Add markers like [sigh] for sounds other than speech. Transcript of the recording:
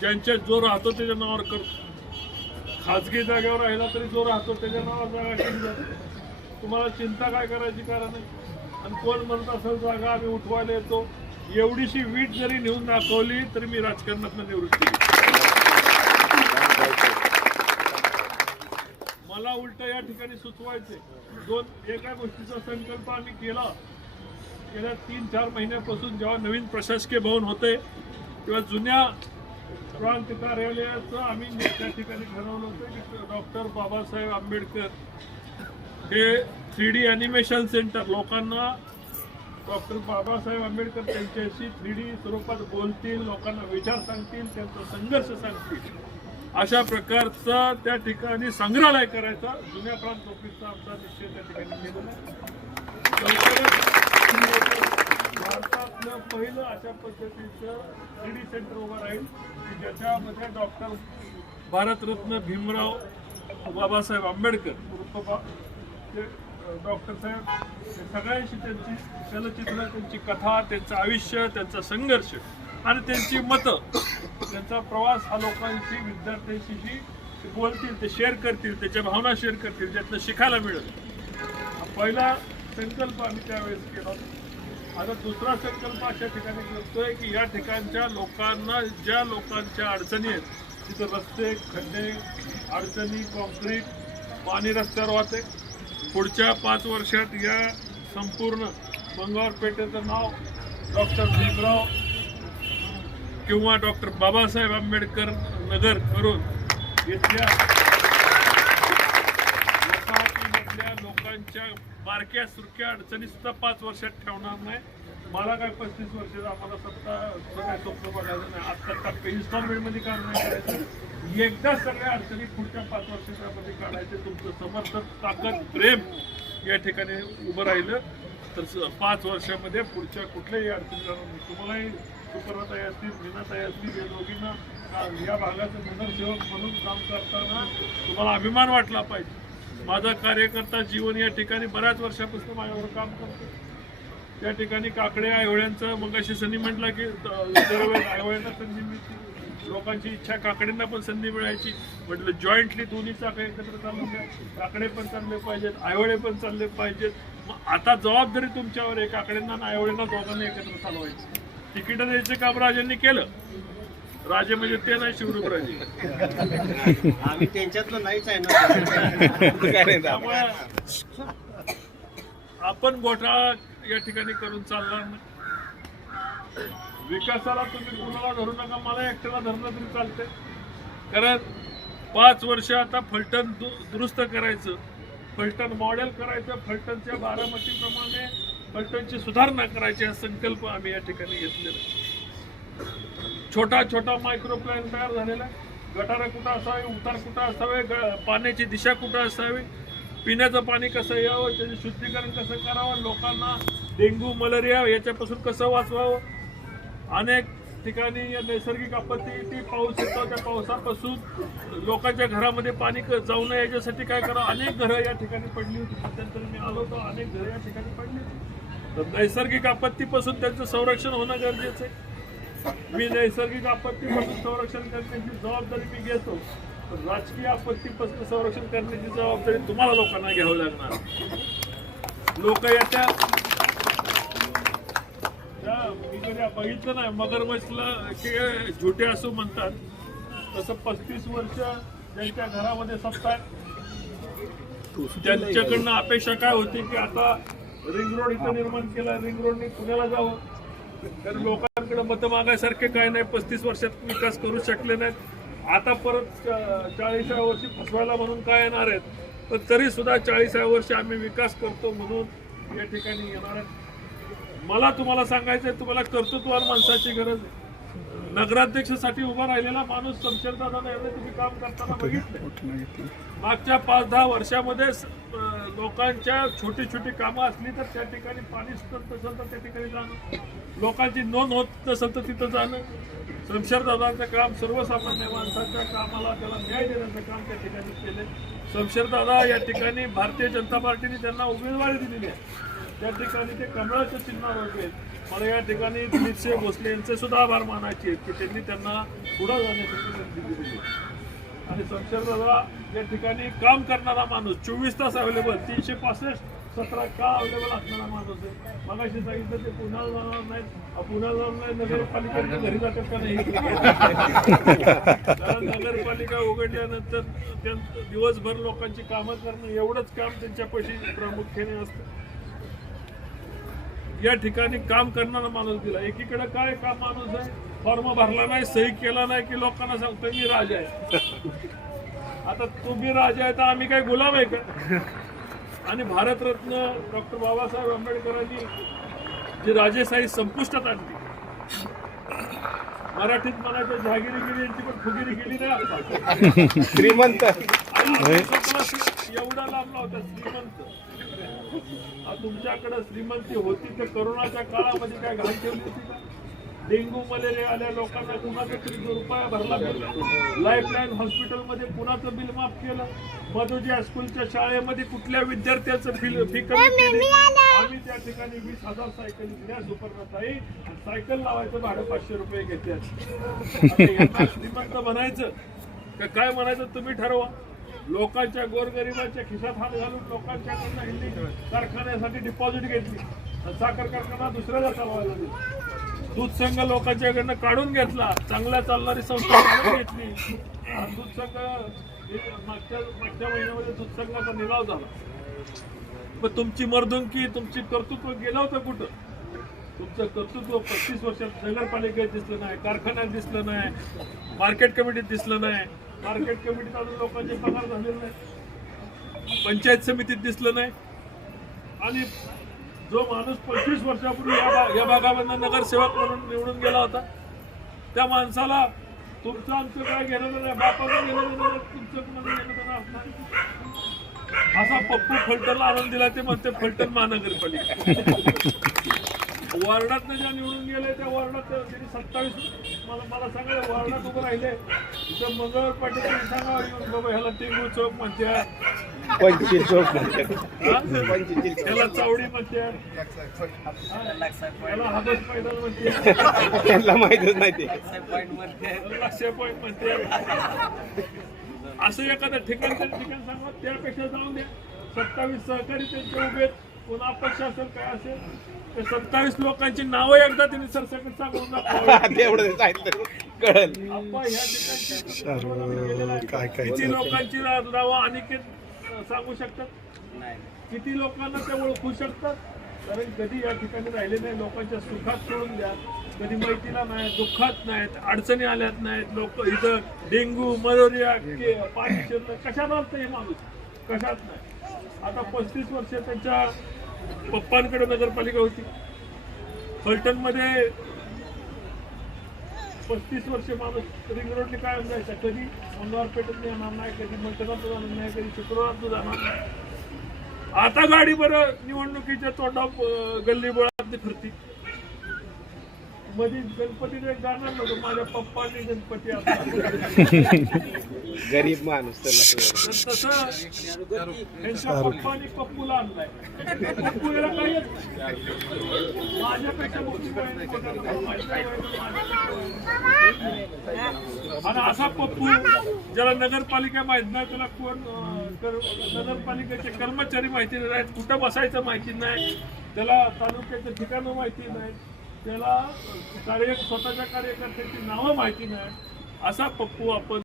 ज्यांच्या जो राहतो त्याच्या नावावर करतो खाजगी जागेवर राहिला तरी जो राहतो त्याच्या नावावर जागा केली जाते. तुम्हाला चिंता काय करायची कारण नाही. आणि कोण म्हणत असेल जागा आम्ही उठवायला येतो एवढीशी वीट जरी नेऊन दाखवली तरी मी राजकारणातून निवृत्ती मला उलट या ठिकाणी सुचवायचे दोन एका गोष्टीचा संकल्प आम्ही केला. गेल्या तीन चार महिन्यापासून जेव्हा नवीन प्रशासकीय भवन होते तेव्हा जुन्या प्रांत कार्यालयाचं आम्ही त्या ठिकाणी ठरवलं होतं की डॉक्टर बाबासाहेब आंबेडकर हे थ्री डी ॲनिमेशन सेंटर लोकांना डॉक्टर बाबासाहेब आंबेडकर त्यांच्याशी थ्री डी स्वरूपात बोलतील लोकांना विचार सांगतील त्यांचा संघर्ष सांगतील. अशा प्रकारचा त्या ठिकाणी संग्रहालय करायचा. जुन्या प्रांत ऑफिसचा आमचा निश्चय त्या ठिकाणी केलेला आहे. भारतातलं पहिलं अशा पद्धतीचं थ्री डी सेंटर उभं राहील. की ज्याच्यामध्ये डॉक्टर भारतरत्न भीमराव बाबासाहेब आंबेडकर उर्फ ते डॉक्टर साहेब हे सगळ्यांशी त्यांची चलचित्र त्यांची कथा त्यांचं आयुष्य त्यांचा संघर्ष आणि त्यांची मतं त्यांचा प्रवास हा लोकांशी विद्यार्थ्यांशी जी ते बोलतील ते शेअर करतील त्याच्या भावना शेअर करतील ज्यातनं शिकायला मिळेल. पहिला संकल्प आम्ही त्यावेळेस केला आता दुसरा संकल्प अशा ठिकाणी करतोय की या ठिकाणच्या लोकांना ज्या लोकांच्या अडचणी आहेत तिथं रस्ते खड्डे अडचणी कॉन्क्रीट पाणी रस्त्यावर वाहते. पुढच्या पाच वर्षात या संपूर्ण मंगळवार पेठेचं नाव डॉक्टर भीमराव किंवा डॉक्टर बाबासाहेब आंबेडकर नगर करून इथल्या वसाहतीमधल्या बारक्या सुरक्या अडचणी सुद्धा पाच वर्षात ठेवणार नाही. मला काय पस्तीस वर्षाचा आम्हाला सत्ता काय स्वप्न बघायचं नाही. आता टप्पे इन्स्टॉलमेंटमध्ये काम नाही करायचं. एकदा सगळ्या अडचणी पुढच्या पाच वर्षामध्ये काढायचे तुमचं समर्थन ताकद प्रेम या ठिकाणी उभं राहिलं. तर स- पाच वर्षामध्ये पुढच्या कुठल्याही अडचणी जाणार नाही. तुम्हालाही सुपर्वताई असतील मीनाताई असतील या दोघींना या भागाचं नगरसेवक म्हणून काम करताना तुम्हाला अभिमान वाटला पाहिजे. माझा कार्यकर्ता जीवन या ठिकाणी बऱ्याच वर्षापासून माझ्यावर काम करतो. त्या ठिकाणी काकडे आयवळ्यांचं मग अशी संधी म्हटलं की दरवेळेस आयवळ्यांना संधी मिळते. लोकांची इच्छा काकड्यांना पण संधी मिळायची. म्हटलं जॉईंटली दोन्ही चाकं एकत्र चालून द्या. काकडे पण चालले पाहिजेत आयवळे पण चालले पाहिजेत. मग आता जबाबदारी तुमच्यावर आहे. काकड्यांना आणि आयवळ्यांना दोघांना एकत्र चालवायची. तिकीटं द्यायचं काम राजांनी केलं. राजे म्हणजे ते नाही शिवरूपराजे आम्ही त्यांच्यातलं नाहीच आहे ना. आपण घोटाळा या ठिकाणी करून चालणार नाही. विकासाला तुम्ही कुणाला धरू नका मला एकट्याला धरणं तरी चालते कारण पाच वर्ष आता फलटण दु दुरुस्त करायचं फलटण मॉडेल करायचं फलटणच्या बारामतीप्रमाणे फलटणची सुधारणा करायची हा संकल्प आम्ही या ठिकाणी घेतलेला. छोटा छोटा मायक्रो प्लॅन तयार झालेला आहे. गटारा कुठं असावे उतार कुठं असावे ग- पाण्याची दिशा कुठं असावी पिण्याचं पाणी कसं यावं त्याचे शुद्धीकरण कसं करावं लोकांना डेंग्यू मलेरिया याच्यापासून कसं वाचवावं? अनेक ठिकाणी या नैसर्गिक आपत्ती ती पाऊस येतो त्या पावसापासून लोकांच्या घरामध्ये पाणी क- जाऊ नये याच्यासाठी काय करावं अनेक घरं या ठिकाणी पडली होती. त्यानंतर मी आलो होतो अनेक घरं या ठिकाणी पडली होती. तर नैसर्गिक आपत्तीपासून त्यांचं संरक्षण होणं गरजेचं आहे. मी नैसर्गिक आपत्तीपासून संरक्षण करण्याची जबाबदारी मी घेतो. राजकीय आपत्तीपासून संरक्षण करण्याची जबाबदारी तुम्हाला लोकांना घ्यावं लागणार. लोक मी कधी बघितलं नाही. मगरमच्छला की झुटे असो म्हणतात. तसं पस्तीस वर्ष ज्यांच्या घरामध्ये सत्ता त्यांच्याकडनं अपेक्षा काय होती की आता रिंग रोड इथं निर्माण केला रिंग रोडने पुण्याला जावं. कारण लोकांकडे मतं मागायसारखे काय नाही पस्तीस वर्षात विकास करू शकले नाहीत. आता परत चाळीसाव्या वर्षी फसवायला म्हणून काय येणार आहेत? पण तरी सुद्धा चाळीसाव्या वर्षी आम्ही विकास करतो म्हणून या ठिकाणी येणार आहेत. मला तुम्हाला सांगायचं आहे तुम्हाला कर्तृत्वान माणसाची गरज आहे. नगराध्यक्षासाठी उभा राहिलेला माणूस शमशेरदादा एवढे तुम्ही काम करताना बघितले मागच्या पाच दहा वर्षामध्ये लोकांच्या छोटी छोटी कामं असली तर त्या ठिकाणी पाणी सुटत नसेल तर त्या ठिकाणी जाणं. लोकांची नोंद होत नसेल तर तिथं जाणं. शमशेरदादांचं काम सर्वसामान्य माणसाच्या कामाला त्याला न्याय देण्याचं काम त्या ठिकाणी केले शमशेरदादा या ठिकाणी भारतीय जनता पार्टीने त्यांना उमेदवारी दिलेली आहे. त्या ठिकाणी ते कमळाच्या चिन्हावर होते. मला या ठिकाणी दिलीपसिंह भोसले यांचे सुद्धा आभार मानायचे आहेत की त्यांनी त्यांना पुढे जाण्यासाठी संधी दिली आणि शमशेरदादा या ठिकाणी काम करणारा माणूस चोवीस तास अवेलेबल तीनशे पासष्ट सतरा का अवेलेबल असणारा माणूस आहे. मगाशी सांगितलं ते पुण्याला जाणार नाहीत. पुन्हा पुण्याला जाणार नाही नगरपालिकेच्या घरी जातात का नाही? कारण नगरपालिका उघडल्यानंतर त्यां दिवसभर लोकांची कामं करणं एवढंच काम त्यांच्यापाशी प्रामुख्याने असतं. या ठिकाणी काम करणारा माणूस दिला एकीकडे काय काम माणूस आहे? फॉर्म भरला नाही सही केला नाही की लोकांना सांगतो मी राजा आहे. आता तुम्ही राजा आहे तर आम्ही काय गुलाम आहे का? आणि भारतरत्न डॉक्टर बाबासाहेब आंबेडकरांनी जी राजेशाही संपुष्टात आणली मराठीत म्हणायचं जहागिरीगिरी यांची पण फुगिरी गेली नाही. [laughs] श्रीमंत. एवढा लाभला होता श्रीमंत. तुमच्याकडे श्रीमंती होती तर करोनाच्या काळामध्ये काय घाण ठेवली होती का? डेंग्यू मलेरिया आल्या लोकांना कुणाचं तरी रुपया भरला बिल लाईफलाईन हॉस्पिटलमध्ये कुणाचं बिल माफ केलं? मधुजी हायस्कूलच्या शाळेमध्ये कुठल्या विद्यार्थ्याचं बिल फी कमी केली? आम्ही त्या ठिकाणी वीस हजार सायकल दिल्या सुपर्णताई सायकल लावायचं भाडं पाचशे रुपये घेतले आता यांना श्रीमंत म्हणायचं. का काय म्हणायचं तुम्ही ठरवा. लोकांच्या गोरगरिबांच्या खिशात हात घालून लोकांच्याकडनं हिंदी कारखान्यासाठी डिपॉझिट घेतली. साखर कारखाना दुसऱ्याला चालवायला दिला दूध संघ लोकांच्याकडनं काढून घेतला. चांगल्या चालणारी संस्था काढून घेतली. दूध संघ मागच्या मागच्या महिन्यामध्ये दूध संघाचा निलाव झाला. पण तुमची मर्दुंकी तुमची कर्तृत्व गेलं होतं कुठं? तुमचं कर्तृत्व पस्तीस वर्षात नगरपालिकेत दिसलं नाही कारखान्यात दिसलं नाही मार्केट कमिटीत दिसलं नाही. मार्केट कमिटीत अजून लोकांचे पगार झालेले नाही. पंचायत समितीत दिसलं नाही. आणि जो माणूस पंचवीस वर्षापूर्वी या भाग या भागामधनं नगरसेवक म्हणून निवडून गेला होता त्या माणसाला तुमचं आमचं काय घेणं नाही बापाचं घेणं नाही तुमचं कुणाचं घेणं असणार असा पप्पू फलटणला आनंद दिला ते म्हणते फलटण महानगरपालिका. [laughs] वॉर्डात ज्या निवडून गेले त्या वॉर्डात त्यांनी सत्तावीस मला मला सांगा वॉर्डात उभं राहिले. तिथं मंगळवार पाटील सांगा येऊन बाबा ह्याला टेंगू चौक म्हणते पंचवीस चौक म्हणतात हा? त्याला चावडी म्हणते त्याला हादस पैदल म्हणते त्यांना माहितच नाही ते. लक्ष्य पॉईंट म्हणते असं एखादं ठिकाण ठिकाण सांगा त्यापेक्षा जाऊन द्या. सत्तावीस सहकारी त्यांचे उभे आहेत. पुन्हा अपक्ष असेल काय असेल ते सत्तावीस लोकांची नावं एकदा त्यांनी सरसकट सांगून दाखवावी. [laughs] तेवढं सांगितलं. कळल. आप्पा ह्या ठिकाणचे काय काय किती लोकांची नावं अनिकेत अं, सांगू शकतात? किती लोकांना ते ओळखू शकतात? कारण कधी या ठिकाणी राहिले नाही. लोकांच्या सुखात सोडून द्या. कधी मैतीला नाही दुःखात नाहीत अडचणी आल्यात नाहीत. लोक इथं डेंग्यू मलेरिया के पाणी शिरलं. कशात आलं हे माणूस? कशात नाही? आता पस्तीस वर्ष त्यांच्या पप्पांकडे नगरपालिका होती. फलटणमध्ये पस्तीस वर्ष माणूस रिंग रोडने काय जायचा कधी मंगळवार पेठेत जाणार नाही कधी मंचनात जाणार नाही कधी शुक्रवारात जाणार नाही. आता गाडी बरं निवडणुकीच्या तोंडा गल्ली बोळात फिरती. मध्ये गणपतीने नव्हतं माझ्या पप्पाने गणपती आणला. [laughs] गरीब माणूस तसं त्यांच्या पप्पाने पप्पूला आणलाय पप्पू याला नाही. काही नाही, माझ्यापेक्षा आणि असा पप्पू ज्याला नगरपालिका माहीत नाही त्याला कोण नगरपालिकेचे कर्मचारी माहिती नाहीत कुठं बसायचं माहिती नाही त्याला तालुक्याचं ठिकाणं माहिती नाही त्याला कार्य स्वतःच्या कार्यकर्त्याची नावं माहिती नाही. असा पप्पू आपण